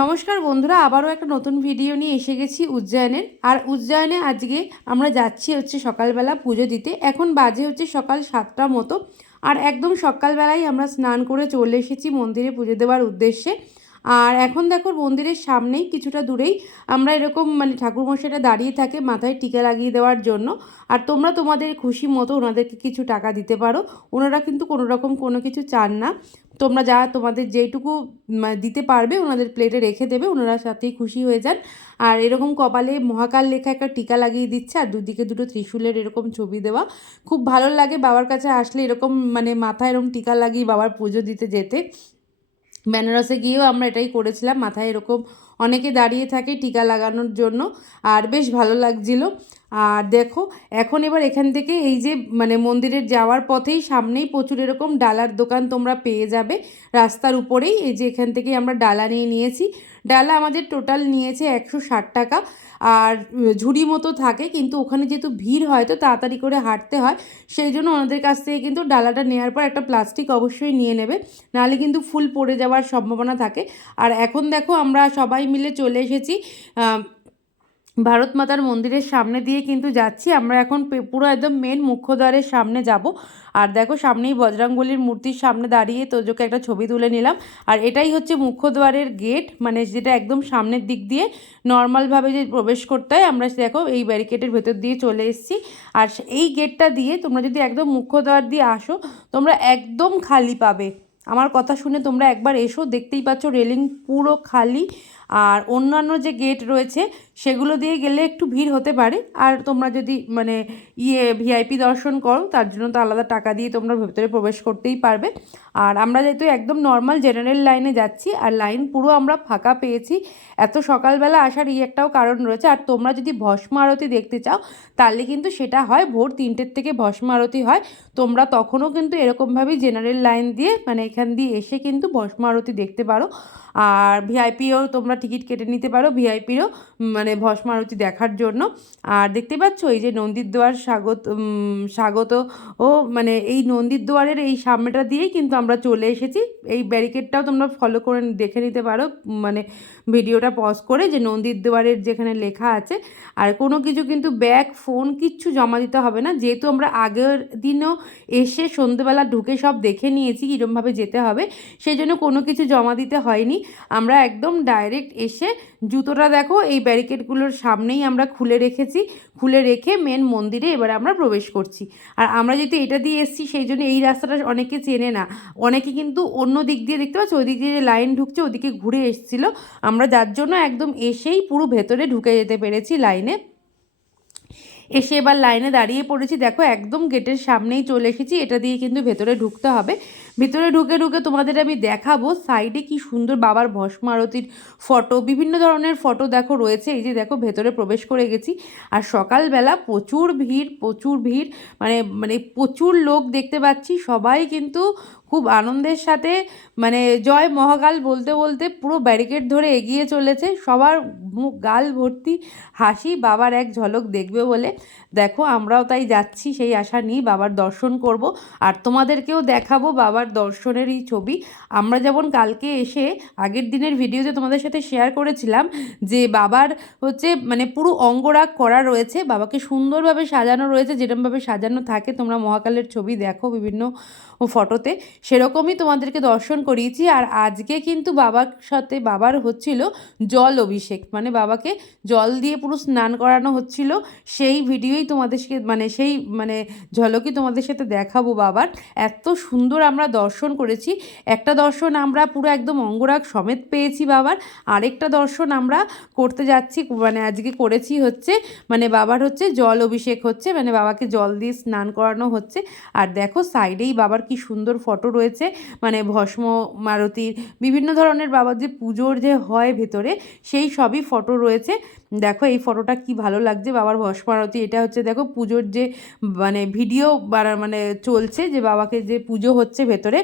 নমস্কার বন্ধুরা, আবারও একটা নতুন ভিডিও নিয়ে এসে গেছি উজ্জয়নের। আর উজ্জয়নে আজকে আমরা যাচ্ছি হচ্ছে সকালবেলা পুজো দিতে। এখন বাজে হচ্ছে সকাল 7টার মতো। আর একদম সকালবেলাই আমরা স্নান করে চলে এসেছি মন্দিরে পুজো দেওয়ার উদ্দেশ্যে। আর এখন দেখো মন্দিরের সামনেই কিছুটা দূরেই আমরা এরকম ঠাকুরমশাইটা দাঁড়িয়ে থাকে মাথায় টিকা লাগিয়ে দেওয়ার জন্য। আর তোমরা তোমাদের খুশি মতো ওনাদেরকে কিছু টাকা দিতে পারো। ওনারা কিন্তু কোনো রকম কোনো কিছু চান না। তোমরা যা তোমাদের যেইটুকু দিতে পারবে ওনাদের প্লেটে রেখে দেবে, ওনারা সাথেই খুশি হয়ে যান। আর এরকম কপালে মহাকাল লেখা একটা টিকা লাগিয়ে দিচ্ছে, আর দুদিকে দুটো ত্রিশূলের এরকম ছবি দেওয়া। খুব ভালো লাগে বাবার কাছে আসলে এরকম মাথায় এরকম টিকা লাগিয়ে বাবার পুজো দিতে যেতে। বেনারসে গিয়েও আমরা এটাই করেছিলাম, মাথায় এরকম অনেকে দাঁড়িয়ে থাকে টিকা লাগানোর জন্য। আর বেশ ভালো লাগছিল। আর দেখো এখন এবার এখান থেকে এই যে মন্দিরের যাওয়ার পথেই সামনেই প্রচুর এরকম ডালার দোকান তোমরা পেয়ে যাবে রাস্তার উপরেই। এই যে এখান থেকেই আমরা ডালা নিয়েছি। ডালা আমাদের টোটাল নিয়েছে 160 টাকা। আর ঝুড়ি মতো থাকে, কিন্তু ওখানে যেহেতু ভিড় হয় তো তাড়াতাড়ি করে হাঁটতে হয়, সেই জন্য ওনাদের কাছ থেকে কিন্তু ডালাটা নেওয়ার পর একটা প্লাস্টিক অবশ্যই নিয়ে নেবে, নাহলে কিন্তু ফুল পড়ে যাওয়ার সম্ভাবনা থাকে। আর এখন দেখো আমরা সবাই মিলে চলে এসেছি ভারত মাতার মন্দিরের সামনে দিয়ে কিন্তু যাচ্ছি আমরা এখন পুরো একদম মেন মুখ্যদ্বারের সামনে যাব। আর দেখো সামনেই বজরংবলীর মূর্তির সামনে দাঁড়িয়ে তোজোকে একটা ছবি তুলে নিলাম। আর এটাই হচ্ছে মুখ্যদ্বারের গেট, যেটা একদম সামনের দিক দিয়ে নর্মালভাবে যে প্রবেশ করতে হয়, আমরা দেখো এই ব্যারিকেডের ভেতর দিয়ে চলে এসেছি। আর এই গেটটা দিয়ে তোমরা যদি একদম মুখ্যদ্বার দিয়ে আসো তোমরা একদম খালি পাবে। আমার কথা শুনে তোমরা একবার এসো, দেখতেই পাচ্ছ রেলিং পুরো খালি। আর অন্যান্য যে গেট রয়েছে সেগুলো দিয়ে গেলে একটু ভিড় হতে পারে। আর তোমরা যদি ভিআইপি দর্শন করো তার জন্য তো আলাদা টাকা দিয়ে তোমরা ভেতরে প্রবেশ করতেই পারবে। আর আমরা যেহেতু একদম নর্মাল জেনারেল লাইনে যাচ্ছি, আর লাইন পুরো আমরা ফাঁকা পেয়েছি। এত সকালবেলা আসার একটাও কারণ রয়েছে। আর তোমরা যদি ভস্ম আরতি দেখতে চাও তাহলে কিন্তু সেটা হয় ভোর 3টের থেকে ভস্ম আরতি হয়। তোমরা তখনও কিন্তু এরকমভাবেই জেনারেল লাইন দিয়ে এখান দিয়ে এসে কিন্তু ভস্ম আরতি দেখতে পারো। আর ভিআইপিও তোমরা টিকিট কেটে নিতে পারো, ভিআইপিরও ভস্ম আরতি দেখার জন্য। আর দেখতে পাচ্ছ এই যে নন্দীদ্বার স্বাগত ও এই নন্দীদ্বারের এই সামনেটা দিয়েই কিন্তু আমরা চলে এসেছি। এই ব্যারিকেডটাও তোমরা ফলো করে দেখে নিতে পারো, ভিডিওটা পজ করে, যে নন্দীদ্বারের যেখানে লেখা আছে। আর কোনো কিছু কিন্তু ব্যাগ ফোন কিচ্ছু জমা দিতে হবে না, যেহেতু আমরা আগের দিনও এসে সন্ধ্যেবেলা ঢুকে সব দেখে নিয়েছি কীরকমভাবে যেতে হবে, সেই জন্য কোনো কিছু জমা দিতে হয়নি। আমরা একদম ডাইরেক্ট এসে জুতোটা দেখো এই ব্যারিকেডগুলোর সামনেই আমরা খুলে রেখেছি, খুলে রেখে মেন মন্দিরে এবার আমরা প্রবেশ করছি। আর আমরা যেহেতু এটা দিয়ে এসেছি সেই জন্য এই রাস্তাটা অনেকে চেনে না, অনেকে কিন্তু অন্য দিক দিয়ে দেখতে পাচ্ছ ওই দিক দিয়ে যে লাইন ঢুকছে ওদিকে ঘুরে এসেছিলো। আমরা যার জন্য একদম এসেই পুরো ভেতরে ঢুকে যেতে পেরেছি লাইনে। এসে এবার লাইনে দাঁড়িয়ে পড়েছি, দেখো একদম গেটের সামনেই চলে এসেছি। এটা দিয়ে কিন্তু ভেতরে ঢুকতে হবে। ভেতরে ঢুকে ঢুকে তোমাদের আমি দেখাবো সাইডে কি সুন্দর বাবার ভস্ম আরতির ফটো, বিভিন্ন ধরনের ফটো দেখো রয়েছে। এই যে দেখো ভেতরে প্রবেশ করে গেছি। আর সকালবেলা প্রচুর ভিড়, প্রচুর ভিড়, প্রচুর লোক দেখতে পাচ্ছি। সবাই কিন্তু খুব আনন্দের সাথে জয় মহাকাল বলতে বলতে পুরো ব্যারিকেড ধরে এগিয়ে চলেছে। সবার মুখ গাল ভর্তি হাসি, বাবার এক ঝলক দেখবে বলে। দেখো আমরাও তাই যাচ্ছি সেই আশা নিয়ে বাবার দর্শন করব। আর তোমাদেরকেও দেখাবো বাবার দর্শনের এই ছবি। আমরা যেমন কালকে এসে আগের দিনের ভিডিওতে তোমাদের সাথে শেয়ার করেছিলাম যে বাবার হচ্ছে পুরো অঙ্গরাগ করা রয়েছে, বাবাকে সুন্দরভাবে সাজানো রয়েছে, যেরকমভাবে সাজানো থাকে তোমরা মহাকালের ছবি দেখো বিভিন্ন ফটোতে, সেরকমই তোমাদেরকে দর্শন করিয়েছি। আর আজকে কিন্তু বাবার সাথে বাবার হচ্ছিল জল অভিষেক, বাবাকে জল দিয়ে পুরো স্নান করানো হচ্ছিল। সেই ভিডিওই তোমাদেরকে সেই ঝলকই তোমাদের সাথে দেখাবো বাবার। এত সুন্দর আমরা দর্শন করেছি। একটা দর্শন আমরা পুরো একদম অঙ্গরাগ সমেত পেয়েছি বাবার, আরেকটা দর্শন আমরা করতে যাচ্ছি আজকে করেছি হচ্ছে বাবার হচ্ছে জল অভিষেক হচ্ছে, বাবাকে জল দিয়ে স্নান করানো হচ্ছে। আর দেখো সাইডেই বাবার কি সুন্দর ফটো রয়েছে, ভস্ম মারতির বিভিন্ন ধরনের বাবার যে পুজোর যে হয় ভেতরে সেই সবই ফটো রয়েছে। দেখো এই ফটোটা কি ভালো লাগছে বাবার ভস্ম আরতি। এটা হচ্ছে দেখো পুজোর যে ভিডিও চলছে, যে বাবাকে যে পুজো হচ্ছে ভেতরে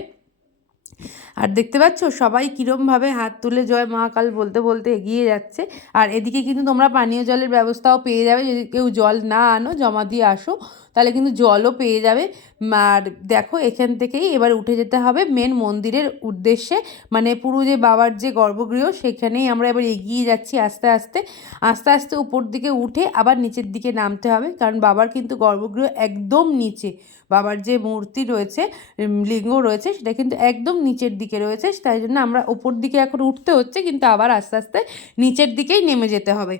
আর দেখতে পাচ্ছ সবাই কীরমভাবে হাত তুলে জয় মহাকাল বলতে বলতে এগিয়ে যাচ্ছে। আর এদিকে কিন্তু তোমরা পানীয় জলের ব্যবস্থাও পেয়ে যাবে, যদি কেউ জল না আনো জমা দিয়ে আসো তাহলে কিন্তু জলও পেয়ে যাবে। আর দেখো এখান থেকেই এবার উঠে যেতে হবে মেন মন্দিরের উদ্দেশ্যে, মানে পুরো যে বাবার যে গর্ভগৃহ সেখানেই আমরা এবার এগিয়ে যাচ্ছি আস্তে আস্তে আস্তে আস্তে উপর দিকে উঠে আবার নিচের দিকে নামতে হবে, কারণ বাবার কিন্তু গর্ভগৃহ একদম নিচে। বাবার যে মূর্তি রয়েছে, লিঙ্গ রয়েছে, সেটা কিন্তু একদম নিচের দিকে রয়েছে, তাই জন্য আমরা উপর দিকে এখন উঠতে হচ্ছে, কিন্তু আবার আস্তে আস্তে নিচের দিকেই নেমে যেতে হবে।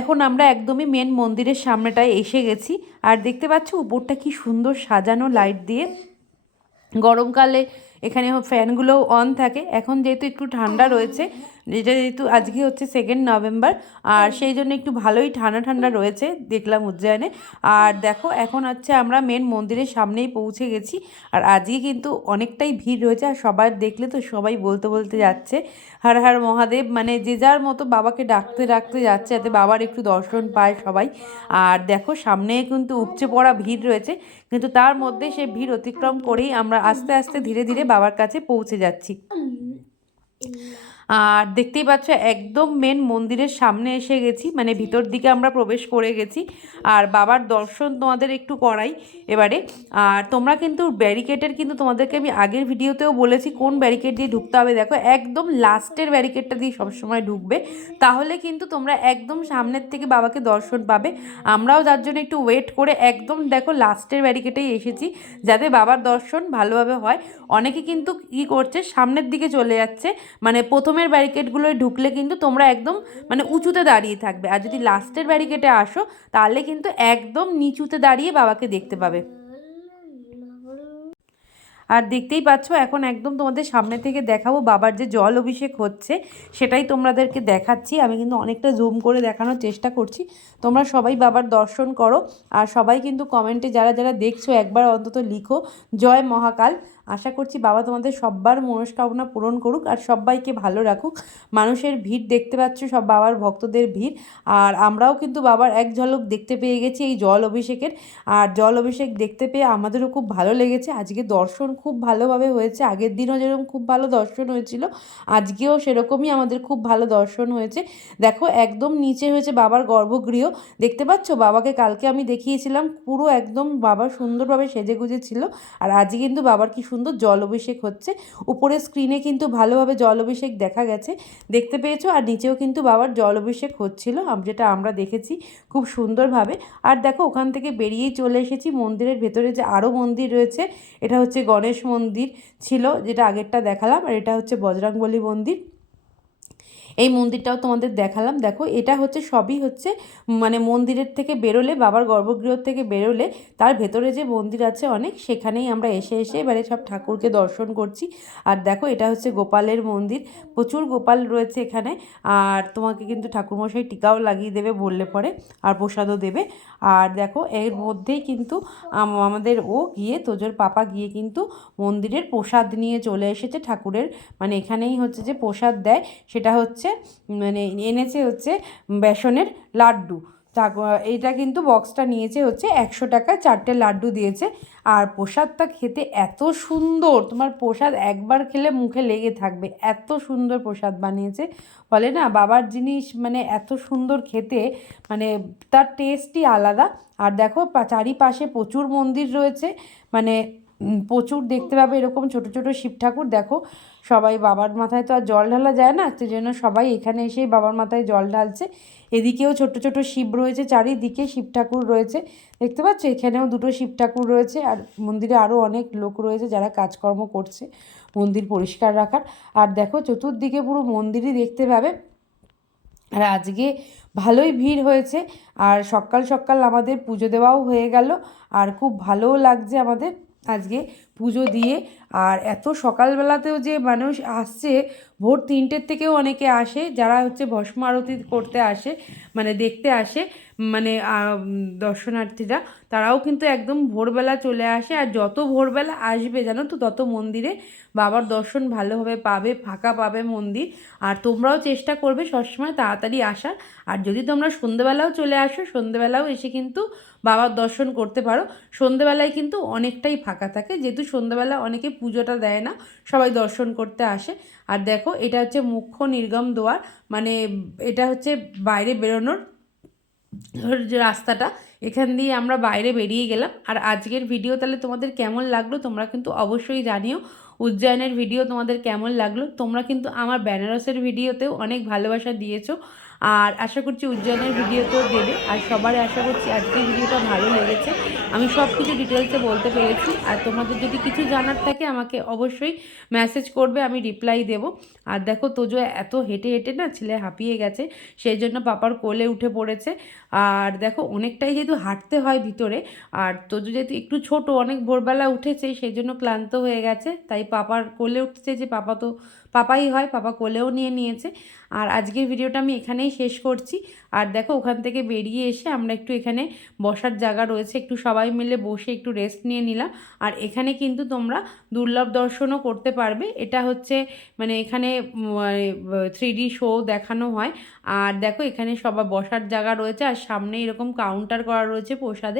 এখন আমরা একদমই মেন মন্দিরের সামনেটায় এসে গেছি। আর দেখতে পাচ্ছ উপরটা কি সুন্দর সাজানো লাইট দিয়ে। গরমকালে এখানে ফ্যানগুলোও অন থাকে। এখন যেহেতু একটু ঠান্ডা রয়েছে, যেটা যেহেতু আজকে হচ্ছে 2 নভেম্বর, আর সেই জন্য একটু ভালোই ঠান্ডা ঠান্ডা রয়েছে দেখলাম উজ্জয়নে। আর দেখো এখন হচ্ছে আমরা মেন মন্দিরের সামনেই পৌঁছে গেছি। আর আজকে কিন্তু অনেকটাই ভিড় রয়েছে, আর সবাই দেখলে তো সবাই বলতে বলতে যাচ্ছে হর হর মহাদেব, মানে যে যার মতো বাবাকে ডাকতে ডাকতে যাচ্ছে যাতে বাবার একটু দর্শন পায় সবাই। আর দেখো সামনে কিন্তু উপচে পড়া ভিড় রয়েছে, কিন্তু তার মধ্যে সে ভিড় অতিক্রম করেই আমরা আস্তে আস্তে ধীরে ধীরে বাবার কাছে পৌঁছে যাচ্ছি। আর দেখতেই পাচ্ছ একদম মেন মন্দিরের সামনে এসে গেছি, মানে ভিতর দিকে আমরা প্রবেশ করে গেছি। আর বাবার দর্শন তোমাদের একটু করাই এবারে। আর তোমরা কিন্তু ব্যারিকেডের, কিন্তু তোমাদেরকে আমি আগের ভিডিওতেও বলেছি কোন ব্যারিকেড দিয়ে ঢুকতে হবে। দেখো একদম লাস্টের ব্যারিকেডটা দিয়ে সবসময় ঢুকবে, তাহলে কিন্তু তোমরা একদম সামনের থেকে বাবাকে দর্শন পাবে। আমরাও যার জন্য একটু ওয়েট করে একদম দেখো লাস্টের ব্যারিকেডেই এসেছি, যাতে বাবার দর্শন ভালোভাবে হয়। অনেকে কিন্তু কী করছে সামনের দিকে চলে যাচ্ছে, মানে প্রথমের ব্যারিকেডগুলোয় ঢুকলে কিন্তু তোমরা একদম মানে উঁচুতে দাঁড়িয়ে থাকবে, আর যদি লাস্টের ব্যারিকেডে আসো তাহলে কিন্তু একদম নিচুতে দাঁড়িয়ে বাবাকে দেখতে পাবে। আর দেখতেই পাচ্ছ এখন একদম তোমাদের সামনে থেকে দেখাবো বাবার যে জল অভিষেক হচ্ছে, সেটাই তোমাদেরকে দেখাচ্ছি। আমি কিন্তু অনেকটা জুম করে দেখানোর চেষ্টা করছি। তোমরা সবাই বাবার দর্শন করো, আর সবাই কিন্তু কমেন্টে যারা যারা দেখছো একবার অন্তত লিখো জয় মহাকাল। আশা করছি বাবা তোমাদের সব্বার মনস্কামনা পূরণ করুক আর সবাইকে ভালো রাখুক। মানুষের ভিড় দেখতে পাচ্ছ, সব বাবার ভক্তদের ভিড়। আর আমরাও কিন্তু বাবার এক ঝলক দেখতে পেয়ে গেছি এই জল অভিষেকের। আর জল অভিষেক দেখতে পেয়ে আমাদেরও খুব ভালো লেগেছে। আজকে দর্শন খুব ভালোভাবে হয়েছে, আগের দিনও যেরকম খুব ভালো দর্শন হয়েছিল আজকেও সেরকমই আমাদের খুব ভালো দর্শন হয়েছে। দেখো একদম নিচে হয়েছে বাবার গর্ভগৃহ, দেখতে পাচ্ছ বাবাকে কালকে আমি দেখিয়েছিলাম পুরো একদম বাবা সুন্দরভাবে সেজে গুজে ছিল। আর আজকে কিন্তু বাবার কি সুন্দর জল অভিষেক হচ্ছে। উপরে স্ক্রিনে কিন্তু ভালোভাবে জল অভিষেক দেখা গেছে, দেখতে পেয়েছো। আর নিচেও কিন্তু বাবার জল অভিষেক হচ্ছিল, যেটা আমরা দেখেছি খুব সুন্দরভাবে। আর দেখো ওখান থেকে বেরিয়েই চলে এসেছি মন্দিরের ভেতরে যে আরও মন্দির রয়েছে। এটা হচ্ছে গণেশ মন্দির ছিল, যেটা আগেরটা দেখালাম, আর এটা হচ্ছে বজরংবলী মন্দির। এই মন্দিরটাও তোমাদের দেখালাম। দেখো এটা হচ্ছে সবই হচ্ছে মানে মন্দিরের থেকে বেরোলে, বাবার গর্ভগৃহ থেকে বেরোলে তার ভেতরে যে মন্দির আছে অনেক, সেখানেই আমরা এসে এবারে সব ঠাকুরকে দর্শন করছি। আর দেখো এটা হচ্ছে গোপালের মন্দির, প্রচুর গোপাল রয়েছে এখানে। আর তোমাকে কিন্তু ঠাকুরমশাই টিকাও লাগিয়ে দেবে বললে পরে, আর প্রসাদও দেবে। আর দেখো এর মধ্যেই কিন্তু আমাদের তোজোর পাপা গিয়ে কিন্তু মন্দিরের প্রসাদ নিয়ে চলে এসেছে ঠাকুরের, মানে এখানেই হচ্ছে যে প্রসাদ দেয়, সেটা হচ্ছে মানে এনেছে হচ্ছে বেসনের লাড্ডু। এইটা কিন্তু বক্সটা নিয়েছে হচ্ছে 100 টাকা, 4টে লাড্ডু দিয়েছে। আর প্রসাদটা খেতে এত সুন্দর, তোমার প্রসাদ একবার খেলে মুখে লেগে থাকবে, এত সুন্দর প্রসাদ বানিয়েছে। বলে না বাবার জিনিস মানে এত সুন্দর খেতে, মানে তার টেস্টই আলাদা। আর দেখো চারিপাশে প্রচুর মন্দির রয়েছে, মানে প্রচুর দেখতে পাবে এরকম ছোট ছোট শিব ঠাকুর। দেখো সবাই বাবার মাথায় তো আর জল ঢালা যায় না, সেই জন্য সবাই এখানে এসেই বাবার মাথায় জল ঢালছে। এদিকেও ছোট ছোট শিব রয়েছে, চারিদিকে শিব ঠাকুর রয়েছে, দেখতে পাচ্ছ এখানেও 2টো শিব ঠাকুর রয়েছে। আর মন্দিরে আরও অনেক লোক রয়েছে যারা কাজকর্ম করছে মন্দির পরিষ্কার রাখার। আর দেখো চতুর্দিকে পুরো মন্দিরই দেখতে পাবে। আর আজকে ভালোই ভিড় হয়েছে, আর সকাল সকাল আমাদের পুজো দেওয়াও হয়ে গেল, আর খুব ভালোও লাগছে আমাদের আজকে পুজো দিয়ে। আর এত সকালবেলাতেও যে মানুষ আসছে, ভোর 3টের থেকেও অনেকে আসে যারা হচ্ছে ভস্ম আরতি করতে আসে, মানে দেখতে আসে, মানে দর্শনার্থীরা, তারাও কিন্তু একদম ভোরবেলা চলে আসে। আর যত ভোরবেলা আসবে জানো তো তত মন্দিরে বাবার দর্শন ভালোভাবে পাবে, ফাঁকা পাবে মন্দির। আর তোমরাও চেষ্টা করবে সবসময় তাড়াতাড়ি আসার। আর যদি তোমরা সন্ধেবেলাও চলে আসো, সন্ধেবেলাও এসে কিন্তু বাবার দর্শন করতে পারো। সন্ধেবেলায় কিন্তু অনেকটাই ফাঁকা থাকে, যেহেতু সন্ধেবেলা অনেকে পুজোটা দেয় না, সবাই দর্শন করতে আসে। আর দেখো এটা হচ্ছে মুখ্য নির্গম দ্বার, মানে এটা হচ্ছে বাইরে বেরোনোর যে রাস্তাটা, এখান দিয়ে আমরা বাইরে বেরিয়ে গেলাম। আর আজকের ভিডিও তাহলে তোমাদের কেমন লাগলো তোমরা কিন্তু অবশ্যই জানিও। উজ্জয়নের ভিডিও তোমাদের কেমন লাগলো, তোমরা কিন্তু আমার বেনারসের ভিডিওতেও অনেক ভালোবাসা দিয়েছো, আর আশা করছি উজ্জয়নের ভিডিওতেও দেবে। আর সবার আশা করছি আজকের ভিডিওটা ভালো লেগেছে, আমি সব কিছু ডিটেলসে বলতে পেরেছি। আর তোমাদের যদি কিছু জানার থাকে আমাকে অবশ্যই মেসেজ করবে, আমি রিপ্লাই দেবো। আর দেখো তোজো এত হেঁটে হেঁটে না ছেলে হাঁপিয়ে গেছে, সেই জন্য পাপার কোলে উঠে পড়েছে। আর দেখো অনেকটাই যেহেতু হাঁটতে হয় ভিতরে, আর তোজো যেহেতু একটু ছোট, অনেক ভোরবেলা উঠেছে, সেই জন্য ক্লান্ত হয়ে গেছে, তাই পাপার কোলে উঠছে, যে পাপা তো পাপাই হয়, পাপা কোলেও নিয়ে নিয়েছে। আর আজকের ভিডিওটা আমি এখানেই শেষ করছি। আর দেখো ওখান থেকে বেরিয়ে এসে আমরা একটু এখানে বসার জায়গা রয়েছে, একটু সবাই মিলে বসে একটু রেস্ট নিয়ে নিলাম। আর এখানে কিন্তু তোমরা দুর্লভ দর্শনও করতে পারবে, এটা হচ্ছে মানে এখানে 3D শো দেখানো হয়। আর দেখো এখানে সবার বসার জায়গা রয়েছে, আর সামনে এরকম কাউন্টার করা রয়েছে প্রসাদের।